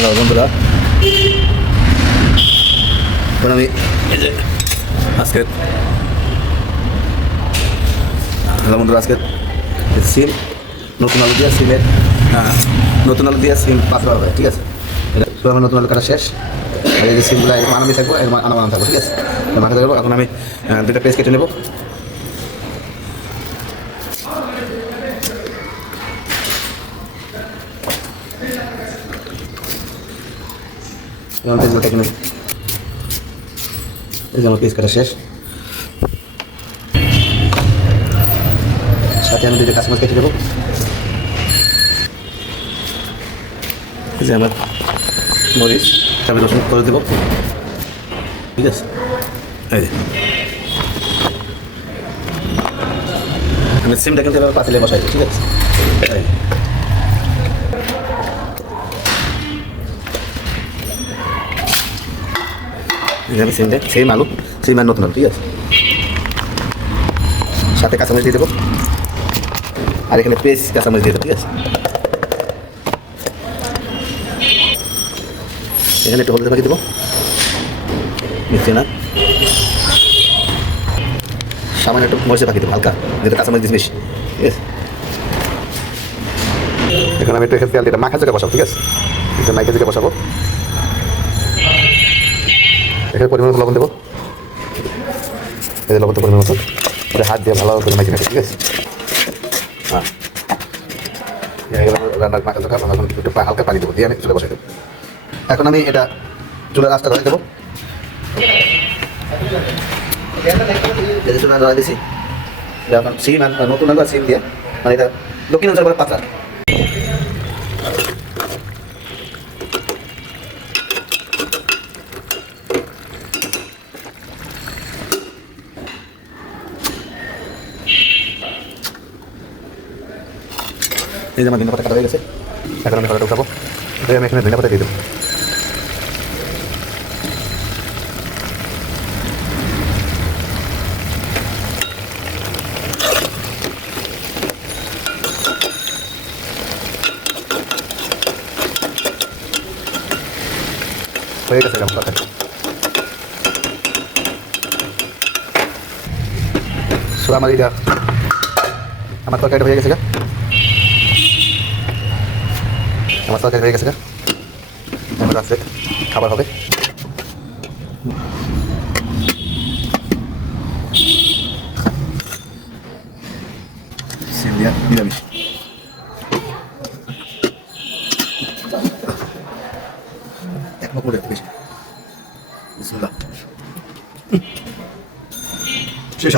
Hello বন্ধুরা, এখন আমি এই যে আজকে সিম নতুন আলু দিয়ে সিমের নতুন আলু দিয়ে সিম পাতলা হবে, ঠিক আছে। এটা আমার নতুন আলু কাটা শেষ। আর এই যে সিমগুলো এরকম আনামি থাকবো, এরকম আনাম থাকবো, ঠিক আছে। মাথাতে দেবো। এখন আমি দুটা পেস্ট কেটে নেবো। পেঁয়াজগুলো কেটে নেবো। এই যে আমার পেস্ট কাটা শেষ। সাথে আমি দুটো কাঁচামরিচ কেটে নেবো। এই যে আমার মরিচ, আমি রসুন করে দেবো, ঠিক আছে। এই যে আমি সিমটা কিন্তু এবার পাতিলে বসাই দিই, ঠিক আছে। আমি সিমটা সেম আলু, সেম আর নতুন আলু, ঠিক আছে। সাথে কাঁচামরিচ দিয়ে দেবো, আর এখানে পেস্ট কাঁচামরিচ দিয়ে দেবো, ঠিক আছে। এখানে একটু হলুদ পাখি দেবো, মিশিয়ে না। সামান্য একটু মরিচে পাখি দেবো হালকা, যেটা কাঁচামরিচ দিস বেশি, ঠিক আছে। এখন আমি একটু এখানে তেল দিয়ে মাখা জায়গায় বসাবো, ঠিক আছে। একটু মাখা জায়গায় বসাবো। এখানে পরিমাণ মতো লবণ দেবো, এই যে লবণটা পরিমাণ মতো হাত দিয়ে ভালো করে মাখিয়ে নেবো, ঠিক আছে। হ্যাঁ, রান্নার মাখা জায়গা একটু হালকা পানি দেবো, দিয়ে আমি চুলে বসাই দেবো। এখন আমি এটা চুলের আঁচটা ধরে দেবো। চুলা ধরা দিয়েছি, এখন সিম আর নতুন আলু আর সিম দিয়ে, মানে এটা দক্ষিণ অঞ্চল পাতা। এই যে আমার ধনিয়া পাতা কাটা হয়ে গেছে, এখন আমি কড়াইটা উঠাবো। আমি এখানে ধনিয়া পাতা দিয়ে দেবো। হয়ে গেছে আমার তরকারি। সো আমার তরকারিটা হয়ে গেছে গা, আমার তরকারি হয়ে গেছে গা। আমার আছে খাবার হবে। সিম দিয়া নিরামিষ। এক মুখ করে বেশি। বিসমিল্লাহ। শেষ।